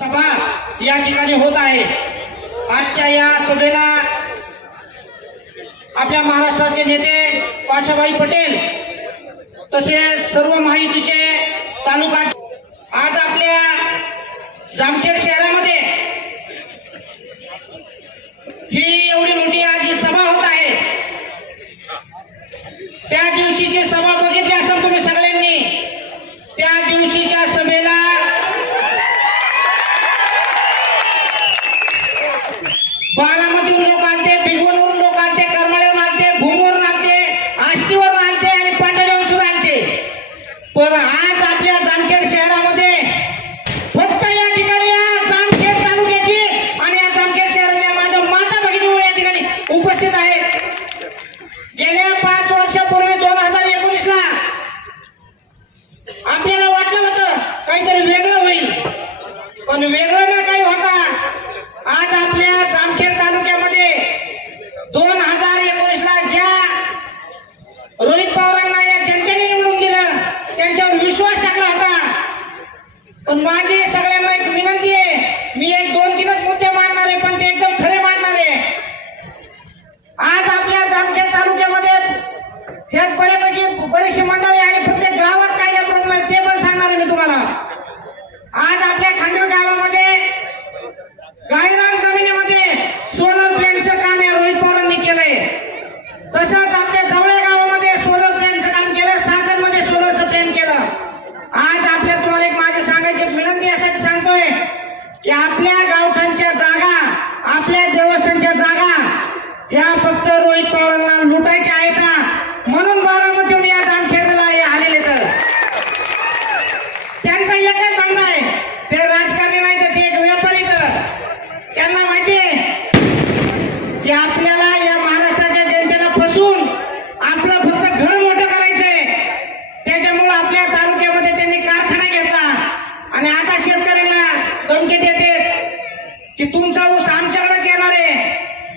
सभा या ठिकाणी होत आहे. आजच्या या सभेला आपल्या महाराष्ट्राचे नेते पाशाभाई पटेल तसेच सर्व माहितीचे तालुका आज आपल्या जामखेड शहरामध्ये ही एवढी मोठी आज ही सभा होत आहे. त्या दिवशीची सभा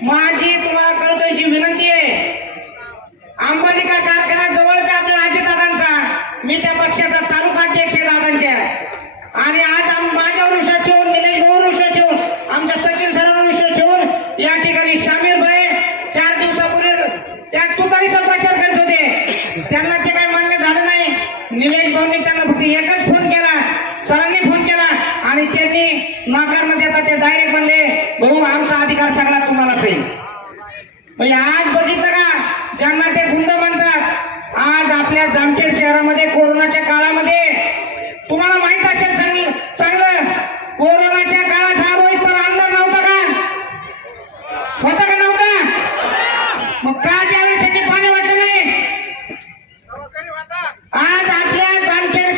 माझी तुम्हाला कळतोयची विनंती आहे. अंबालिका कारखाना जवळचा आपल्या अजितदादांचा मी त्या पक्षाचा तालुका अध्यक्ष आहे दादांच्या. आणि आज माझ्यावर विश्वास ठेवून निलेश भाऊवर विश्वास ठेवून आमच्या सचिन सरांवर विश्वास ठेवून या ठिकाणी शामीर भाई चार दिवसापूर्वी त्या तुतारीचा प्रचार करत होते. त्यांना ते काही मान्य झालं नाही. निलेश भाऊंनी त्यांना फक्त एकच फोन केला. सरांनी फोन केला आणि त्यांनी नाकार न देता ते डायरेक्ट म्हणले भाऊ आमचा अधिकार सगळा तुम्हालाच आहे. म्हणजे आज बघितलं का? ज्यांना ते गुंड म्हणतात आज आपल्या जामखेड शहरामध्ये कोरोनाच्या काळामध्ये तुम्हाला माहीत असेल चांगलं चांगलं? कोरोनाच्या काळात हा रोहित पण आमदार नव्हता का? होता का नव्हता मग का त्यावेळेस त्यांनी पाणी वाटलं नाही आज आपल्या जामखेड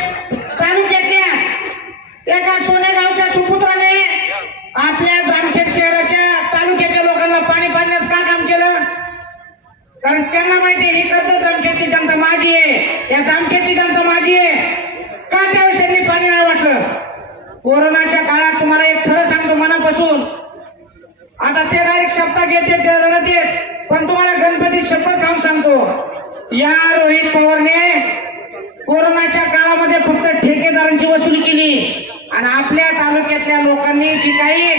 तालुक्यातल्या एका सोनेगावच्या सुपुत्राने आपल्या जामखेड शहराच्या तालुक्याच्या लोकांना पाणी पाजण्यास का काम केलं कारण त्यांना माहिती आहे ही कर्ज जामखेडची जनता माझी आहे या जामखेडची जनता माझी आहे का त्यावेळेस त्यांनी पाणी नाही वाटलं कोरोनाच्या काळात तुम्हाला एक खरं सांगतो मनापासून. आता ते डायरेक्ट शपथ घेते ते रडत येत पण तुम्हाला गणपती शपथ खाऊन सांगतो. या रोहित पवारने कोरोनाच्या काळामध्ये फक्त ठेकेदारांची वसुली केली. आणि आपल्या तालुक्यातल्या लोकांनी जी काही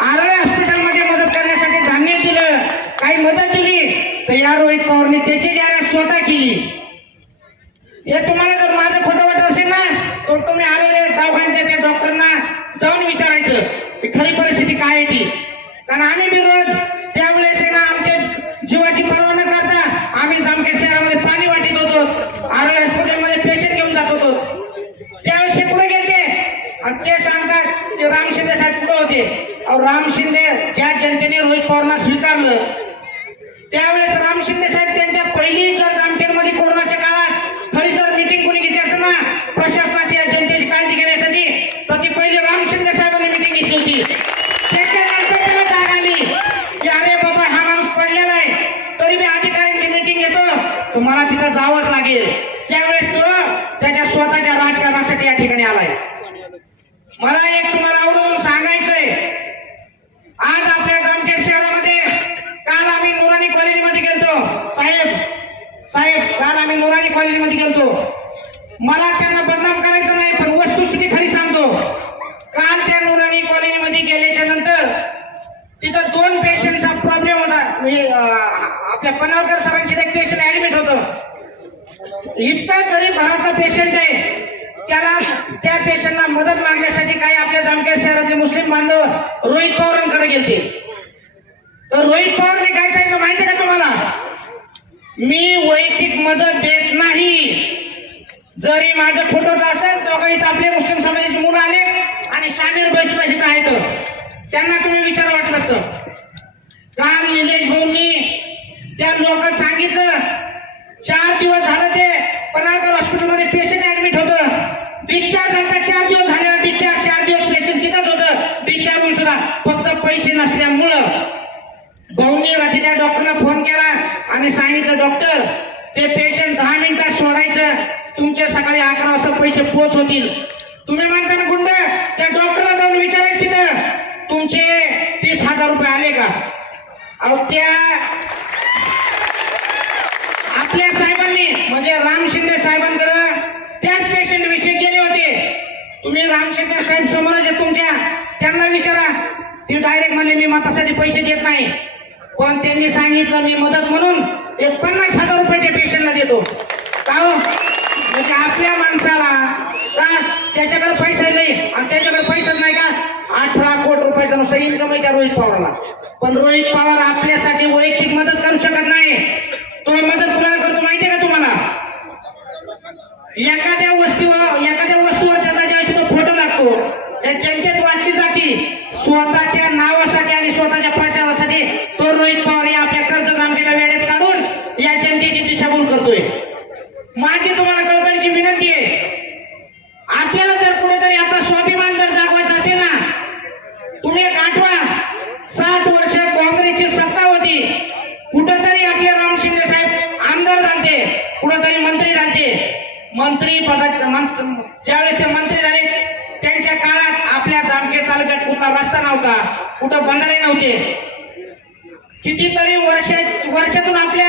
आरळे हॉस्पिटलमध्ये मदत करण्यासाठी धान्य दिलं काही मदत दिली तर या रोहित पवारने त्याची जाहिरात स्वतः केली. हे तुम्हाला जर माझं खोटं वाटत असेल ना तुम्ही आलेले दवाखान्याच्या त्या डॉक्टरांना जाऊन विचारायचं की खरी परिस्थिती काय आहे ती? कारण आम्ही बी रोज त्यावेळेस ना आमच्या जीवाची पर्वा न करता आम्ही जामखेड शहरामध्ये पाणी वाटत होतो आरोग्य हॉस्पिटलमध्ये पेशंट घेऊन जात होतो. त्यावेळेस पुढे गेले. आणि ते सांगतात ते राम शिंदे साहेब पुढे होते. अहो राम शिंदे ज्या जनतेने रोहित पवारांना स्वीकारलं त्यावेळेस राम शिंदे साहेब तिथं जावंच लागेल. त्यावेळेस तो त्याच्या स्वतःच्या राजकारणासाठी या ठिकाणी आलाय. मला एक तुम्हाला आवडून सांगायचंय. आज आपल्या जामखेड शहरामध्ये काल आम्ही मोराणी कॉलनीमध्ये गेलतो. साहेब साहेब काल आम्ही मोराणी कॉलनीमध्ये गेलतो. मला त्यांना बदनाम करायचं नाही पण वस्तुस्थिती खरी सांगतो. काल त्या नुराणी कॉलनीमध्ये गेल्याच्यानंतर तिथं दोन पेशंटचा प्रॉब्लेम होता. म्हणजे आपल्या पनावकर सरांचे एक पेशंट ऍडमिट होतं. इतका गरीब घरातला पेशंट आहे. त्याला त्या पेशंटला मदत मागण्यासाठी काही आपल्या जामखेड शहरातले मुस्लिम बांधव रोहित पवारांकडे गेलते. तर रोहित पवारने काय सांगितलं माहिती का तुम्हाला? मी वैयक्तिक मदत देत नाही. जरी माझं फोटो असेल तर इथं आपले मुस्लिम समाजाची मुलं आले आणि शामीर बाई सुद्धा इथं आहेत. त्यांना तुम्ही विचार वाटलं असतं. काल निलेश भाऊंनी त्या लोकांना सांगितलं चार दिवस झालं ते पनाळकर हॉस्पिटलमध्ये पेशंट ऍडमिट होतं. डिस्चार्ज आता चार दिवस झाले डिस्चार्ज चार दिवस पेशंट तिथंच होतं. डिस्चार्ज होऊन सुद्धा फक्त पैसे नसल्यामुळं भाऊंनी रात्री त्या डॉक्टरला फोन केला आणि सांगितलं डॉक्टर ते पेशंट दहा मिनिटात सोडायचं. तुमचे सकाळी अकरा वाजता पैसे पोच होतील तुम्ही म्हणता ना गुंड त्या डॉक्टरला जाऊन विचारायचं तिथं. तुमचे तीस हजार रुपये आले का? अहो त्या आपल्या साहेबांनी म्हणजे राम शिंदे साहेबांकडे त्याच पेशंट विषय केले होते. तुम्ही रामशेखर साहेब समोरच आहे तुमच्या त्यांना विचारा. ती डायरेक्ट म्हणले मी मतासाठी पैसे देत नाही. पण त्यांनी सांगितलं मी मदत म्हणून एक पन्नास हजार रुपये त्या पेशंटला देतो. का हो? म्हणजे आपल्या माणसाला का? त्याच्याकडे पैसा नाही. आणि त्याच्याकडे पैसाच नाही का? अठरा कोटी रुपयाचा नुसतं इन्कम आहे त्या रोहित पवारला. पण रोहित पवार आपल्यासाठी वैयक्तिक मदत करू शकत नाही. तो मदत कुणाला करतो माहितीये का तुम्हाला? एखाद्या वस्तूवर एखाद्या वस्तूवर त्याचा ज्यावेळेस तो फोटो लागतो या जनतेत वाचली जाती स्वतःच्या नावासाठी आणि स्वतःच्या प्रचारासाठी तो रोहित पवार या आपल्या कर्ज जामकेला वेळेत काढून या जनतेची दिशाभूल करतोय. माझी तुम्हाला कळकळीची विनंती आहे. आपल्याला जर कुठेतरी आपला स्वाभिमान जर जागवायचा असेल ना तुम्ही एक आठवा. साठ वर्ष काँग्रेसची सत्ता होती. कुठंतरी आपले राम शिंदे साहेब आमदार झालते कुठंतरी मंत्री झालते. मंत्री पदा मंत- ज्यावेळेस ते मंत्री झाले नव्हता रस्ता नव्हता. कुठं बंधारे नव्हते. कितीतरी वर्ष वर्षातून आपल्या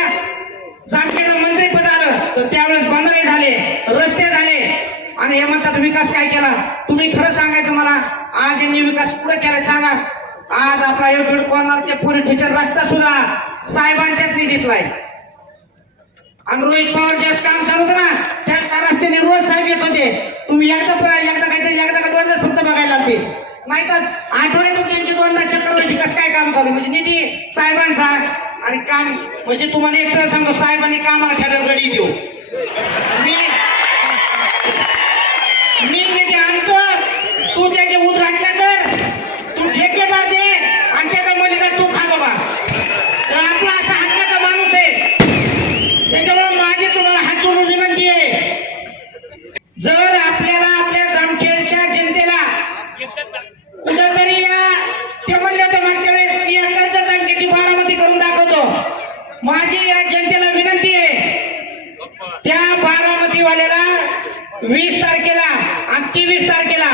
मंत्री मंत्रीपद आलं तर त्यावेळेस बंधारे झाले रस्ते झाले. आणि हे म्हणतात विकास काय केला? तुम्ही खरं सांगायचं मला आज यांनी विकास कुठं केला सांगा. आज आपला हे बीड कॉर्नर ते पोलीस स्टेशन रस्ता सुद्धा साहेबांच्याच निधीतला आहे. आणि रोहित पवार ज्यास काम चालू होतं ना त्या रस्त्याने रोज साहेब येत होते. तुम्ही एकदा पण एकदा काहीतरी एकदा का दोनदाच फक्त बघायला लागते नाही तर आठवड्यातून त्यांची दोनदा चक्कर व्हायची कसं काय काम चालू? म्हणजे निधी साहेबांचा आणि काम. म्हणजे तुम्हाला एक सरळ सांगतो साहेबांनी कामाला ठरव गडी देऊ. मी मी निधी आणतो. तू त्याचे उद्घाटन कर. तू ठेकेदार दे आणि त्याचा मध्ये तू खा बाबा तर आपला असा हक्काचा माणूस आहे त्याच्यामुळे माझी तुम्हाला हात जोडून विनंती आहे जर आपल्याला आपल्या जामखेडच्या जनतेला कुठेतरी या ते म्हणले होते मागच्या वेळेस या कर्ज जामखेडची बारामती करून दाखवतो माझी या जनतेला विनंती आहे त्या बारामतीवाल्याला वीस तारखेला आणि तेवीस तारखेला.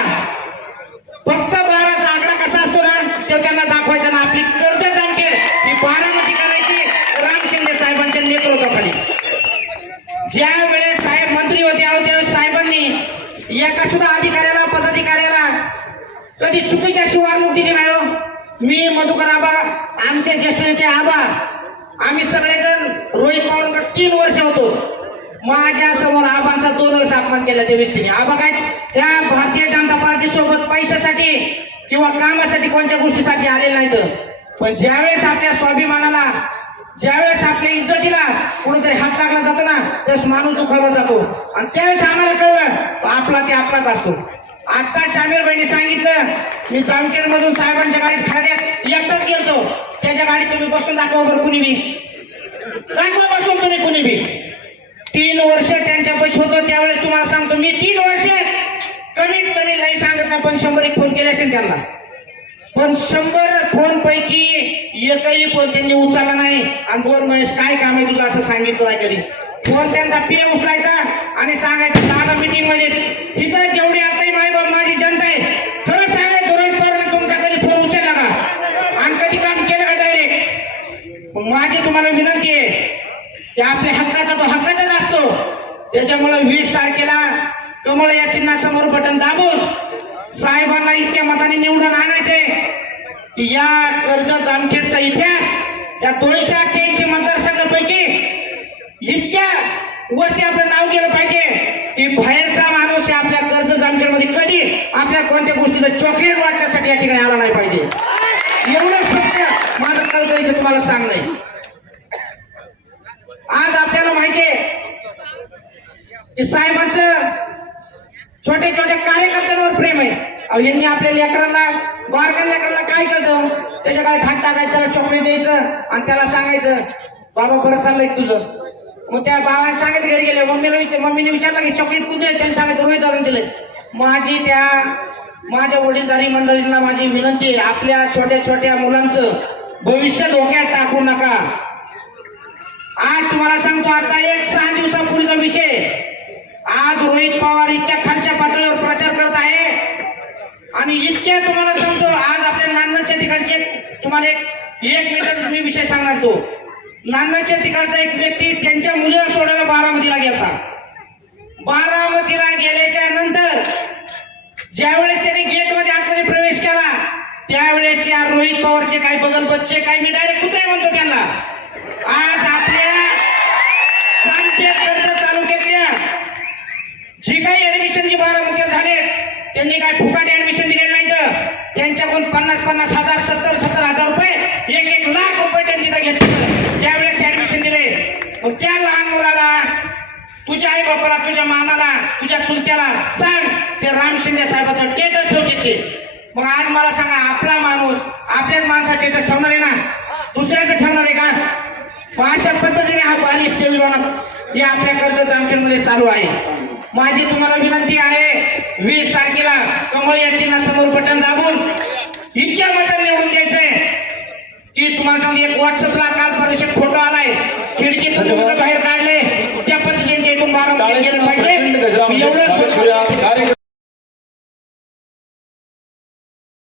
फक्त बाराचा आकडा कसा असतो ना तो त्यांना दाखवायचा ना. आपली कर्ज जामखेड ही बारामती करायची राम शिंदे साहेबांच्या नेतृत्वाखाली. ज्या वेळेस साहेब मंत्री होते आहो त्यावेळेस साहेबांनी एका सुद्धा अधिकाऱ्याला पदाधिकाऱ्याला कधी चुकीच्या अशी दिली नाही हो. मी मधुकर आभार आमचे ज्येष्ठ नेते आभार. आम्ही सगळेजण रोहित पवारकडे तीन वर्ष होतो. माझ्यासमोर आबांचा दोन वेळेस अपमान केला त्या व्यक्तीने. आबा काय त्या भारतीय जनता पार्टी सोबत पैशासाठी किंवा कामासाठी कोणत्या गोष्टीसाठी आलेले नाहीत. पण ज्यावेळेस आपल्या स्वाभिमानाला ज्यावेळेस आपल्या इज्जतीला कुणीतरी हात लागला जातो ना त्यावेळेस माणूस दुखावला जातो. आणि त्यावेळेस आम्हाला कळलं आपला ते आपलाच असतो. आता शामीर बहिणी सांगितलं मी जामखेड मधून साहेबांच्या गाडीत खाड्यात एकटाच गेलतो. त्याच्या गाडीत तुम्ही बसून दाखवा बरं कुणी बी. दाखवा बसून तुम्ही कुणी बी. तीन वर्ष त्यांच्या पैसे होतो त्यावेळेस तुम्हाला सांगतो मी तीन वर्ष कमीत कमी काही सांगत नाही पण शंभर एक फोन केले असेल त्यांना. पण शंभर फोन पैकी एकही फोन त्यांनी उचलला नाही. आणि दोन महेश काय काम आहे तुझं असं सांगितलं नाही तरी फोन त्यांचा पीएम उचलायचा आणि सांगायचं दादा मीटिंगमध्ये इथं जेवढी आताही माय बाप माझी जनता आहे खरं सांगायचं रोहित पवारने तुमचा कधी फोन उचलला का? आणि कधी काम केलं का डायरेक्ट माझी तुम्हाला विनंती आहे त्या आपल्या हक्काचा तो हक्काचाच असतो. त्याच्यामुळे वीस तारखेला कमळ या चिन्हासमोर बटन दाबून साहेबांना इतक्या मताने निवडून आणायचे की या कर्ज जामखेडचा इतिहास या दोनशे अठ्ठ्याऐंशी मतदारसंघापैकी इतक्या वरती आपलं नाव गेलं पाहिजे. की बाहेरचा माणूस आपल्या कर्ज जामखेडमध्ये. कधी आपल्या कोणत्या गोष्टीचं चॉकलेट वाटण्यासाठी या ठिकाणी आला नाही पाहिजे. एवढं फक्त माझं कळकळीचं तुम्हाला सांगणं आहे आज आपल्याला माहितीये की साहेबांचं छोटे छोटे कार्यकर्त्यांवर प्रेम आहे. अहो, यांनी आपल्या लेकरांना बारक्या लेकरांना काय करतं? त्याच्या काय थाट टाकायचं त्याला चॉकलेट द्यायचं आणि त्याला सांगायचं बाबा बरं चाललंय तुझं. मग त्या बाबाने सांगायचं घरी गेले. मम्मीला विचार मम्मीने विचारलं की चॉकलेट कुठे त्यांनी सांगायचं रोहित आणून दिलंय. माझी त्या माझ्या वडीलधारी मंडळींना माझी विनंती आहे आपल्या छोट्या छोट्या मुलांचं भविष्य धोक्यात टाकू नका. आज तुम्हाला सांगतो आता एक सहा दिवसापूर्वीचा विषय आज रोहित पवार इतक्या खालच्या पातळीवर प्रचार करत आहे. आणि इतक्या तुम्हाला सांगतो आज आपल्या नांदच्या ठिकाणचे तुम्हाला एक एक मिनिट मी विषय सांगणार तो. नांदच्या ठिकाणचा एक व्यक्ती त्यांच्या मुलीला सोडायला बारामतीला गेला बारामतीला गेल्याच्यानंतर ज्यावेळेस त्याने गेटमध्ये आतमध्ये प्रवेश केला त्यावेळेस या रोहित पवारचे काही बदल बच्चे काही मी डायरेक्ट कुत्रे म्हणतो त्यांना. आज आपल्या जी काही ऍडमिशन जी बारामतीत झाले त्यांनी काय फुकाट ऍडमिशन दिलेलं नाही तर त्यांच्याकडून पन्नास पन्नास हजार सत्तर सत्तर हजार रुपये एक एक लाख रुपये त्यांनी तिथं घेतले. त्यावेळेस ऍडमिशन दिले. मग त्या लहान मुलाला तुझ्या आई बापाला तुझ्या मामाला तुझ्या चुलत्याला सांग ते राम शिंदे साहेबाचं टेटस ठेवते ते. मग आज मला सांगा आपला माणूस आपल्याच माणसा टेटस ठेवणार आहे ना? दुसऱ्याचं ठेवणार आहे का? अशा पद्धतीने हा बालिश म्हणा या आपल्या कर्ज जामखेडमध्ये चालू आहे. माझी तुम्हाला विनंती आहे वीस तारखेला कमळ या चिन्हासमोर बटन दाबून इतक्या बटन निवडून द्यायचंय की तुम्हाला जाऊन एक व्हॉट्सअपला काल परदेशात फोटो आलाय. खिडकीतून बाहेर काढले. त्या पद्धतीने इथून पाहिजे. एवढं